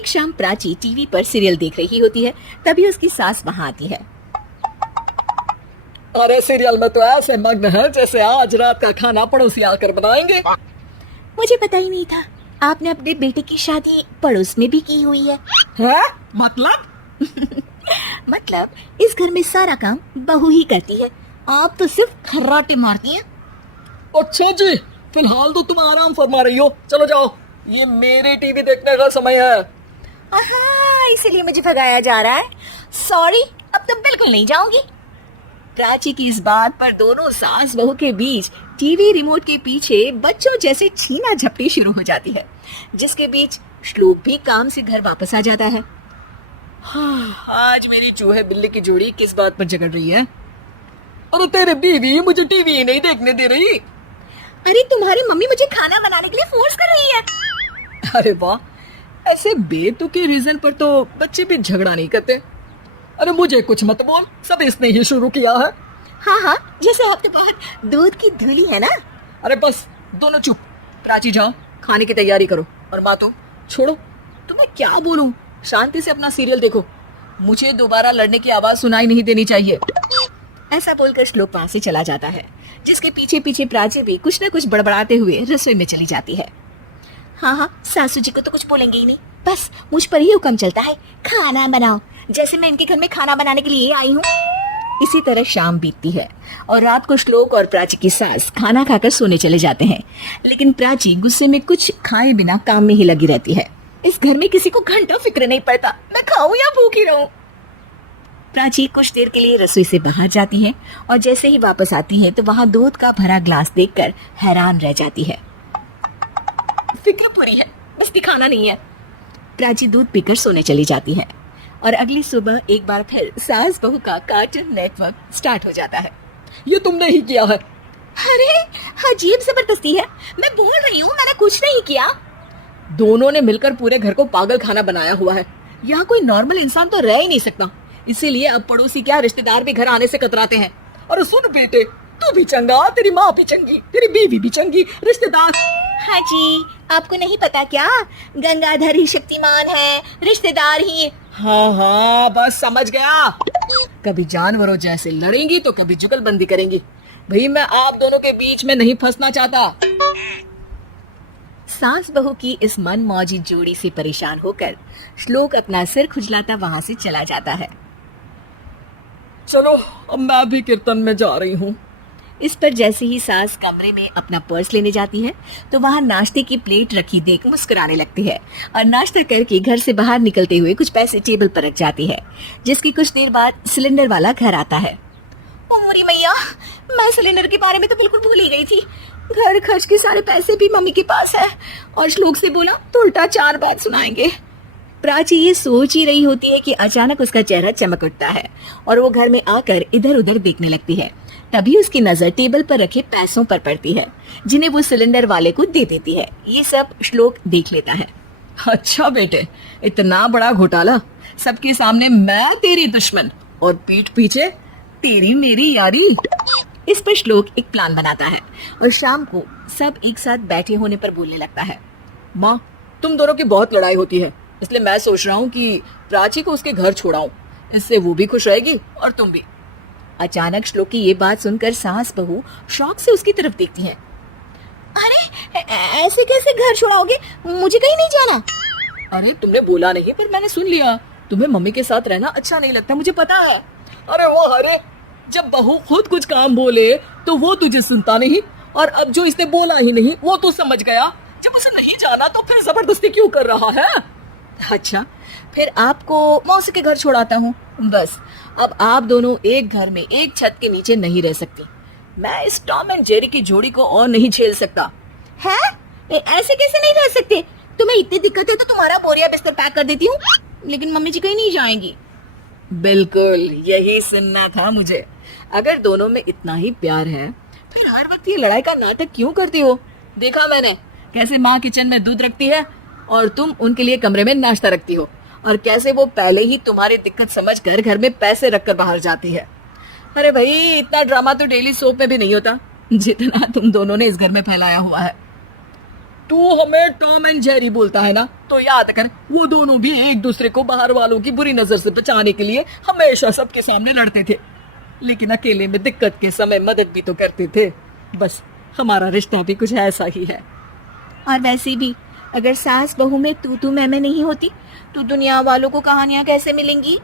एक शाम प्राची टीवी पर सीरियल देख रही होती है, तभी उसकी सास वहाँ आती है। अरे सीरियल में तो ऐसे मग्न है जैसे आज रात का खाना पड़ोसी आकर बनाएंगे। मुझे पता ही नहीं था आपने अपने बेटे की शादी पड़ोस में भी की हुई है। है? मतलब? मतलब इस घर में सारा काम बहू ही करती है, आप तो सिर्फ खर्राटे मारती हैं। अच्छा जी, फिलहाल तो तुम आराम फरमा रही हो, चलो जाओ, ये मेरी टीवी देखने का समय है। इसीलिए मुझे भगाया जा रहा है। सॉरी, अब तो बिल्कुल नहीं जाऊंगी। प्राची की इस बात पर दोनों सास बहू के बीच टीवी रिमोट के पीछे बच्चों जैसे छीना झपटी शुरू हो जाती है, जिसके बीच श्लोक भी काम से घर वापस आ जाता है। आज मेरी चूहे बिल्ली की जोड़ी किस बात पर झगड़ रही है? अरे तेरे बीवी मुझे टीवी ही नहीं देखने दे रही। अरे तुम्हारी मम्मी मुझे खाना बनाने के लिए फोर्स कर रही है। अरे वाह, ऐसे बेतुके रीजन पर तो बच्चे भी झगड़ा नहीं करते। अरे मुझे कुछ मत बोल, सब इसने ही शुरू किया है। हाँ, जैसे हफ्ते बाहर दूध की धूली है ना। अरे बस दोनों चुप। प्राची जाओ, खाने की तैयारी करो, और माँ तुम छोड़ो। तुम्हें क्या बोलूं, शांति से अपना सीरियल देखो, मुझे दोबारा लड़ने की आवाज सुनाई नहीं देनी चाहिए। ऐसा बोलकर श्लोक वहां से चला जाता है, जिसके पीछे पीछे प्राची भी कुछ न कुछ बड़बड़ाते हुए रसोई में चली जाती है। हाँ, सासू जी को तो कुछ बोलेंगे ही नहीं, बस मुझ पर ही हुक्म चलता है, खाना बनाओ, जैसे मैं इनके घर में खाना बनाने के लिए आई हूँ। इसी तरह शाम बीतती है और रात को श्लोक और प्राची की सास खाना खाकर सोने चले जाते हैं, लेकिन प्राची गुस्से में कुछ खाए बिना काम में ही लगी रहती है। इस घर में किसी को घंटा फिक्र नहीं पड़ता, मैं खाऊं या भूखी रहूं। प्राची कुछ देर के लिए रसोई से बाहर जाती है और जैसे ही वापस आती है तो वहां दूध का भरा ग्लास देखकर हैरान रह जाती है। फिक्र पूरी है, बस दिखाना नहीं है। प्राची दूध पीकर सोने चली जाती है और अगली सुबह एक बार फिर सास बहू का कार्टून नेटवर्क स्टार्ट हो जाता है। ये तुमने ही किया है। अरे अजीब जबरदस्ती है, मैं बोल रही हूँ मैंने कुछ नहीं किया। दोनों ने मिलकर पूरे घर को पागल खाना बनाया हुआ है। यहाँ कोई नॉर्मल इंसान तो रह ही नहीं सकता, इसीलिए अब पड़ोसी क्या रिश्तेदार भी घर आने से कतराते हैं। और सुन बेटे, तू भी चंगा, तेरी माँ भी चंगी, तेरी बीवी भी चंगी, रिश्तेदार। हाँ जी, आपको नहीं पता क्या, गंगाधर ही शक्तिमान है, रिश्तेदार ही। हाँ, बस समझ गया। कभी जानवरों जैसे लड़ेंगी तो कभी जुगलबंदी करेंगी। भाई मैं आप दोनों के बीच में नहीं फंसना चाहता। सास बहू की इस मनमौजी जोड़ी से परेशान होकर श्लोक अपना सिर खुजलाता वहां से चला जाता है। चलो अब मैं भी कीर्तन में जा रही हूँ। इस पर जैसे ही सास कमरे में अपना पर्स लेने जाती है तो वहां नाश्ते की प्लेट रखी देख मुस्कुराने लगती है और नाश्ता करके घर से बाहर निकलते हुए कुछ पैसे टेबल पर रख जाती है, जिसकी कुछ देर बाद सिलेंडर वाला घर आता है। ओ मोरी मैया, मैं सिलेंडर के बारे में तो बिल्कुल भूल ही गई थी। घर खर्च के सारे पैसे भी मम्मी के पास है और श्लोक से बोला तो उल्टा 4 बात सुनाएंगे। प्राची ये सोच ही रही होती है कि अचानक उसका चेहरा चमक उठता है और वो घर में आकर इधर उधर देखने लगती है। तभी उसकी नजर टेबल पर रखे पैसों पर पड़ती है, जिन्हें वो सिलेंडर वाले को दे देती है। ये सब श्लोक देख लेता है। अच्छा बेटे, इतना बड़ा घोटाला, सबके सामने मैं तेरी दुश्मन और पीठ पीछे तेरी मेरी यारी। इस पर श्लोक एक प्लान बनाता है और शाम को सब एक साथ बैठे होने पर बोलने लगता है। माँ, तुम दोनों की बहुत लड़ाई होती है, इसलिए मैं सोच रहा हूँ कि प्राची को उसके घर छोड़ाऊं, इससे वो भी खुश रहेगी और तुम भी। अचानक श्लोक की ये बात सुनकर सास बहू शौक से उसकी तरफ देखती हैं। अरे ऐसे कैसे घर छोड़ाओगे, मुझे कहीं नहीं जाना। अरे तुमने बोला नहीं पर मैंने सुन लिया, तुम्हें मम्मी के साथ रहना अच्छा नहीं लगता, मुझे पता है। अरे वो अरे, जब बहू खुद कुछ काम बोले तो वो तुझे सुनता नहीं, और अब जो इसने बोला ही नहीं वो तो समझ गया। जब उसे नहीं जाना तो फिर जबरदस्ती क्यों कर रहा है? अच्छा, फिर आपको मौसी के घर छोड़ाता हूँ। बस अब आप दोनों एक घर में एक छत के नीचे नहीं रह सकती। मैं इस टॉम एंड जेरी की जोड़ी को और नहीं झेल सकता। है? ऐसे कैसे नहीं रह सकते? तुम्हें इतनी दिक्कत है तो तुम्हारा बोरिया बिस्तर पैक कर देती हूँ, लेकिन मम्मी जी कहीं नहीं जाएंगी। बिल्कुल यही सुनना था मुझे। अगर दोनों में इतना ही प्यार है फिर हर वक्त ये लड़ाई का नाटक क्यों करती हो? देखा मैंने कैसे माँ किचन में दूध रखती है और तुम उनके लिए कमरे में नाश्ता रखती हो, और कैसे वो पहले ही तुम्हारी दिक्कत समझकर घर में पैसे रखकर बाहर जाती है। अरे भाई, इतना ड्रामा तो डेली सोप में भी नहीं होता जितना तुम दोनों ने इस घर में फैलाया हुआ है। तू हमें टॉम एंड जेरी बोलता है ना, तो याद कर वो दोनों भी एक दूसरे को बाहर वालों की बुरी नजर से बचाने के लिए हमेशा सबके सामने लड़ते थे, लेकिन अकेले में दिक्कत के समय मदद भी तो करते थे। बस हमारा रिश्ता भी कुछ ऐसा ही है। और वैसे भी अगर सास बहू में तू मैं नहीं होती तो दुनिया वालों को कहानियां कैसे मिलेंगी?